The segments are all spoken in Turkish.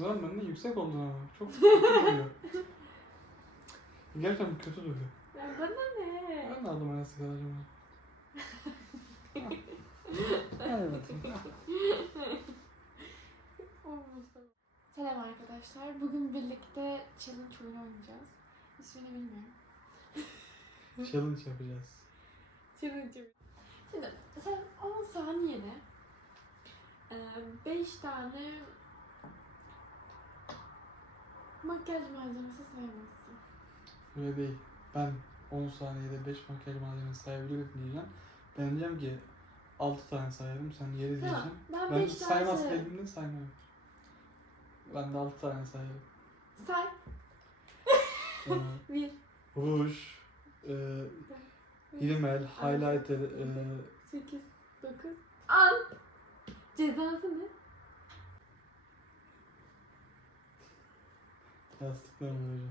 Lan benden yüksek oldun ama. Çok kötü duruyor. Gerçekten kötü duruyor. Ya bana ne? Ben de aldım arası kalacağım. Hadi bakayım. Selam arkadaşlar. Bugün birlikte challenge oyunu oynayacağız. İsmini bilmiyorum. Challenge yapacağız. Challenge Şimdi sen 10 saniyede 5 tane makyaj malzemesi sayamazsın. Öyle değil. Ben 10 saniyede 5 makyaj malzemesi sayabilirim diyeceğim. Ben diyeceğim ki 6 tane sayarım, sen 7 Tamam. diyeceksin. Ben Ben 5 tane saymaz sayarım. dediğimde saymıyorum. Ben de 6 tane sayarım. Say. Ee, 1, Ruj, e, rimel, highlighter, e, 8, 9, 10. Cezası ne? Yastıklar vuracağım.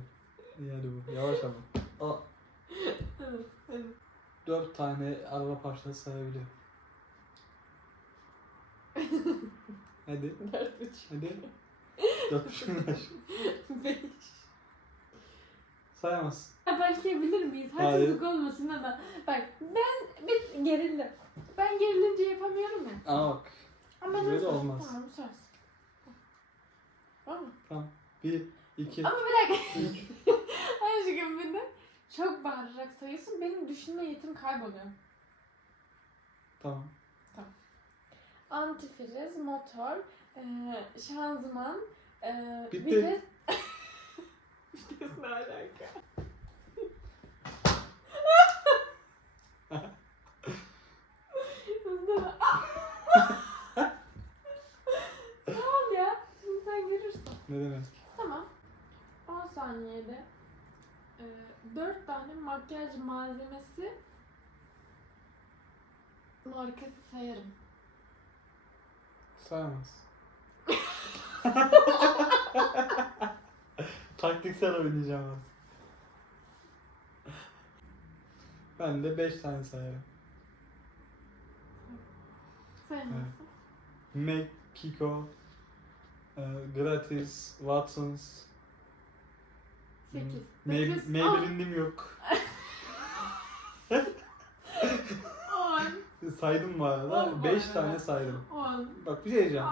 İyi hadi bu. Yavaş ama. Aa. 4 tane araba parçası sayabiliyorum. hadi. 4, 3, Hadi. 4 5. 5. Sayamazsın. Başlayabilir miyiz? Hayır. Haksızlık olmasın ama bak ben bir gerildim. Ben gerilince yapamıyorum ya. Ama bak. Ama Böyle nasıl? olmaz. Tamam bu. Var mı? Tamam. 1, 2, Ama bir dakika. 3. Aşkım de çok bağırarak sayıyorsun. Benim düşünme yetim kayboluyor. Tamam. Antifriz, motor, eee şanzıman, eee Bitti. vites. Vites ne alaka? Hızlı. ne oldu ya? Şimdi sen görürsün. Ne demek? Tamam. 10 saniyede e, 4 tane makyaj malzemesi markası sayarım. Sayamaz. Taktiksel oynayacağım az. Ben de 5 tane sayarım. Sayamazsın. Mac, Kiko, e, Gratis, Watsons, 8. May- Maybelline'im yok. 10. Saydım bu On arada. bu 5 arada. tane saydım. 10. Bak bir şey diyeceğim.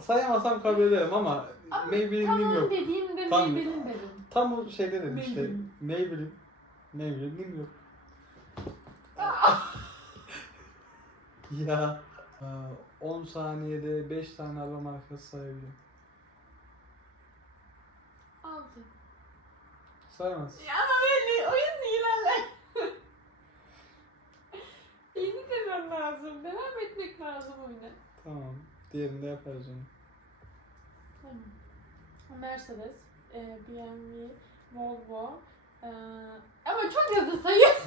Sayamasam kabul ederim ama Ama Maybelline'im Tamam yok. dediğimde Tamam. Maybelline dedim. Tam o şeyde dedim işte. Maybelline. Maybelline. Maybelline'im yok. ya. Aa, 10 saniyede 5 tane araba markası sayabilirim. 6. Sayamaz. Ya ama böyle oyun değil hala. Yeni demem lazım. Devam etmek lazım oyuna. Tamam. Diğerini de yaparız onu. Tamam. Mercedes, e, BMW, Volvo. e, ama çok hızlı sayıyor.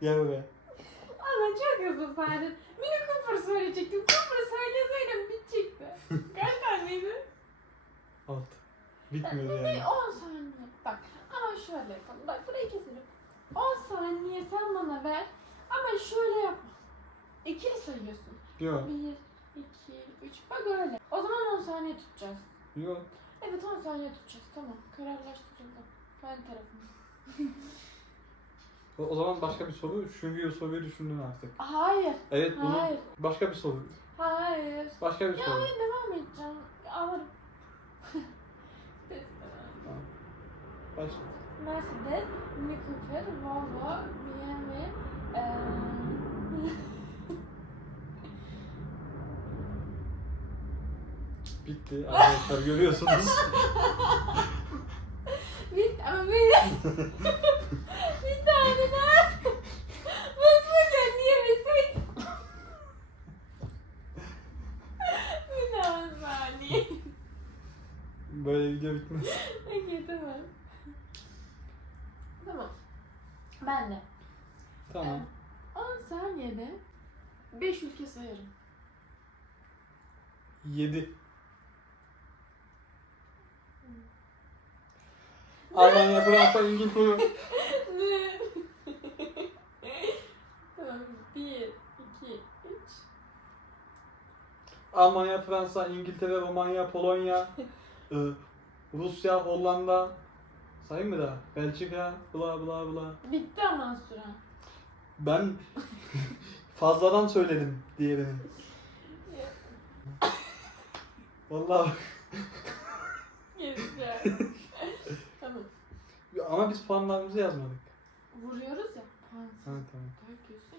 Gel buraya. ama çok hızlı saydın. Mini Cooper söyleyecektim. Cooper söyleseydim bitecekti. Kaç taneydi? 6. Bitmiyor yani. 10 saniye. Bak ama şöyle yapalım. Bak burayı keselim. 10 saniye sen bana ver. Ama şöyle yapma. İkili sayıyorsun. Yok. 1, 2, 3. Bak öyle. O zaman 10 saniye tutacağız. Yok. Evet 10 saniye tutacağız. Tamam. Kararlaştırıldı. Ben tarafım. O, o zaman başka bir soru. Çünkü o soruyu düşündün artık. Hayır. Evet bunu Hayır. başka bir soru. Hayır. Başka bir Ya soru. oyun devam edeceğim. Alırım. Başla. Mercedes, Mini Cooper, Volvo, BMW, eee... Bitti arkadaşlar görüyorsunuz. bir, ama bir, bir tane daha. Basmaca niye bilsek? bir daha saniye. Böyle video bitmez. Peki tamam. Tamam. Ben de. Tamam. 10 saniyede 5 ülke sayarım. 7. Almanya, Fransa, İngiltere. Ne? tamam. 1, 2, 3. Almanya, Fransa, İngiltere, Romanya, Polonya, Rusya, Hollanda, sayayım mı daha? Belçika, bla bla bla. Bitti ama süren. Ben fazladan söyledim diğerini. Vallahi Gezeceğim. tamam. ama biz puanlarımızı yazmadık. Vuruyoruz ya. Ha, tamam. Bakıyorsun.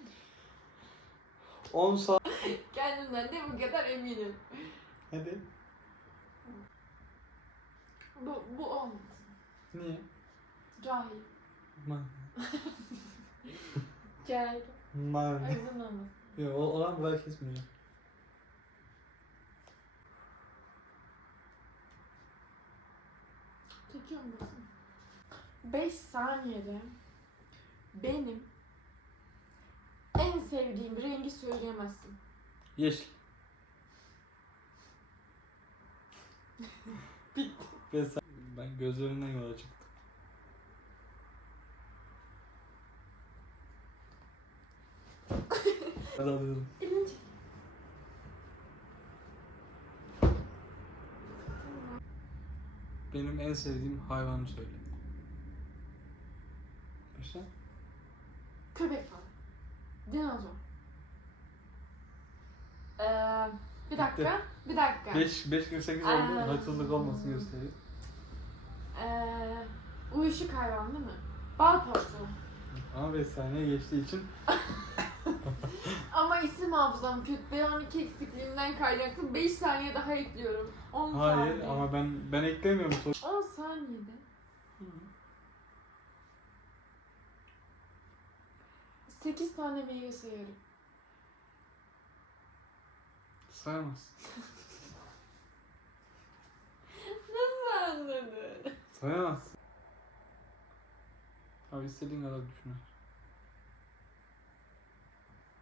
10 saat. Kendimden de bu kadar eminim. Hadi. Bu, bu olmasın. Niye? Cahil. Man. Cahil. Man. Aydın. Yok o olan burayı kesmeyeceğim. Çekiyor musun? 5 saniyede benim en sevdiğim rengi söyleyemezsin. Yeşil. Bitti. Sen- Ben gözlerinden yola çıktım. Ben alıyorum. Elini çek. Benim en sevdiğim hayvanı söyle. Başla. Köpek balığı. Dinozor. Ee, bir dakika. Bir dakika. 5 5.48 oldu. Aa. Haksızlık olmasın göstereyim. Ee, uyuşuk hayvan değil mi? Bal porsu. Ama 5 saniye geçtiği için Ama isim hafızam kötü. B12 eksikliğinden kaynaklı 5 saniye daha ekliyorum. 10 hayır saniye. ama ben ben eklemiyorum soru. 10 saniyede 8 tane meyve sayarım. Sayamaz. Nasıl Sayamaz. Abi istediğin kadar düşün.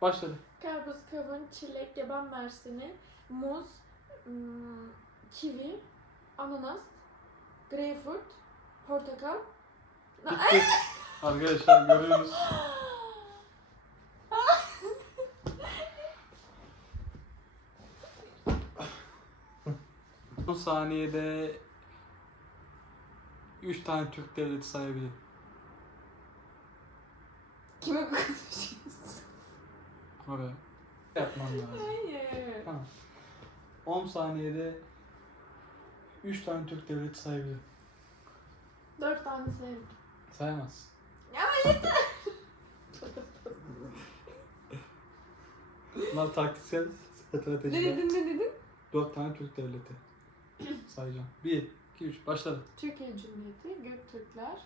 Başladı. Karpuz, kavun, çilek, yaban mersini, muz, ım, kivi, ananas, greyfurt, portakal. Na- Bitti. Arkadaşlar görüyoruz. Bu saniyede 3 tane Türk devleti sayabilirim. Kime konuşuyorsun? Oraya. Yapmam lazım. Hayır. Tamam. 10 saniyede 3 tane Türk devleti sayabilirim. 4 tane sayarım. Sayamazsın. Ya yeter. Bunlar taktiksel Ne stratejiler. dedin ne dedin? 4 tane Türk devleti. Sayacağım. 1, 2, 3 başladı. Türkiye Cumhuriyeti, Göktürkler,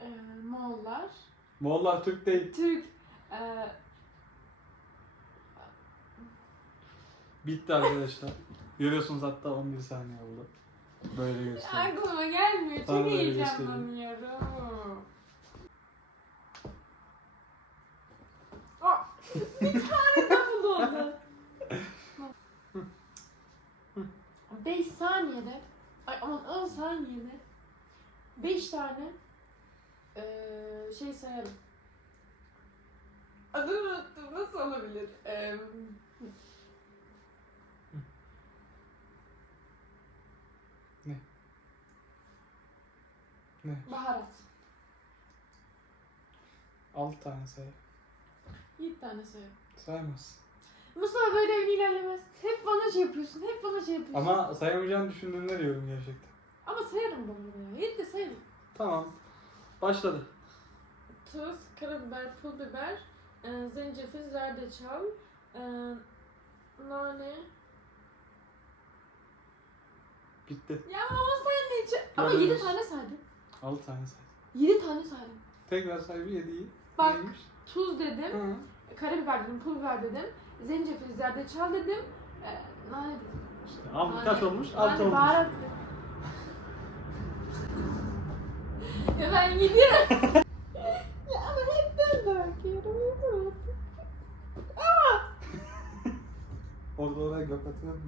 e, Moğollar, Moğollar Türk değil. Türk, e, Bitti arkadaşlar. Görüyorsunuz hatta 11 saniye oldu. Böyle göstereyim. aklıma gelmiyor. Çok Tamam, öyle heyecanlanıyorum. Aa, bir tane daha bulundu. 5 saniyede, ay aman 10 saniyede 5 tane eee şey sayarım. Adını unuttum. Nasıl olabilir? Eee Ne? baharat. 6 tane say. 7 tane sayarım. Sayamazsın. Mustafa böyle öyle ilerlemez. Hep bana şey yapıyorsun, hep bana şey yapıyorsun. Ama sayamayacağını düşündüğümde diyorum gerçekten. Ama sayarım ben bunu ya. 7 de sayarım. Tamam. Başladı. Tuz, karabiber, pul biber, e, zencefil, zerdeçal, e, nane. Bitti. Ya ama o sen ne için? Ama Gördünüz. 7 tane saydım. 6 tane say. 7 tane saydım. Tekrar say bir 7'yi. Bak. Neymiş? Tuz dedim, Hı. karabiber dedim, pul biber dedim, zencefil, zerdeçal dedim, e, nane dedim. İşte, ama Nane- kaç olmuş? nane, 6 olmuş. baharat dedim. Ya ben gidiyorum. ya ama hep ben bakıyorum. Orada oraya gök atıyor mu?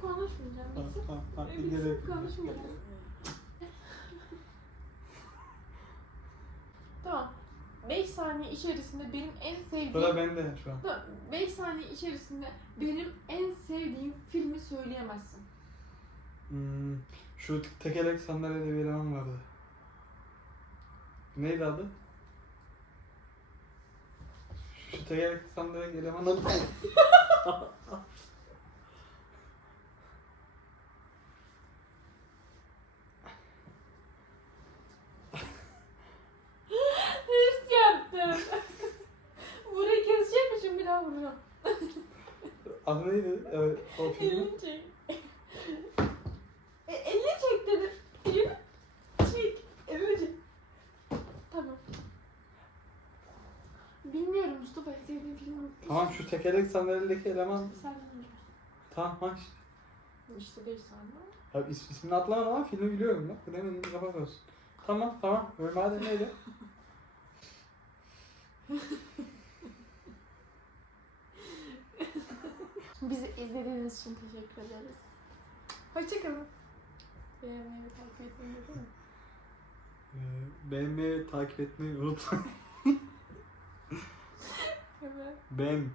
Konuşmayacağım. Bitsin. Bitsin, konuşmayacağım. Tamam. 5 saniye içerisinde benim en sevdiğim Sıra bende şu an. 5 saniye içerisinde benim en sevdiğim filmi söyleyemezsin. Hmm, şu tekerlek sandalyede bir eleman vardı. Neydi adı? Şu tekerlek sandalyedeki eleman adı? Hırs yaptım. Burayı kesecekmişim bir daha vuracağım. Adı neydi? Evet, o filmin. Elini çek. E, elini çek dedim. Elini çek. Elini çek. Tamam. Bilmiyorum Mustafa en sevdiğin film hangisi? Tamam şu tekerlek sandalyedeki eleman. Tamam bak işte. 5 saniye. Abi is, ismini atlamadım ama filmi biliyorum bak. Bu demin kafa olsun. Tamam tamam. Madem öyle. Bizi izlediğiniz için teşekkür ederiz. Hoşçakalın. Beğenmeyi ve takip etmeyi unutmayın. Ee, beğenmeyi, takip etmeyi unutmayın. Evet. Ben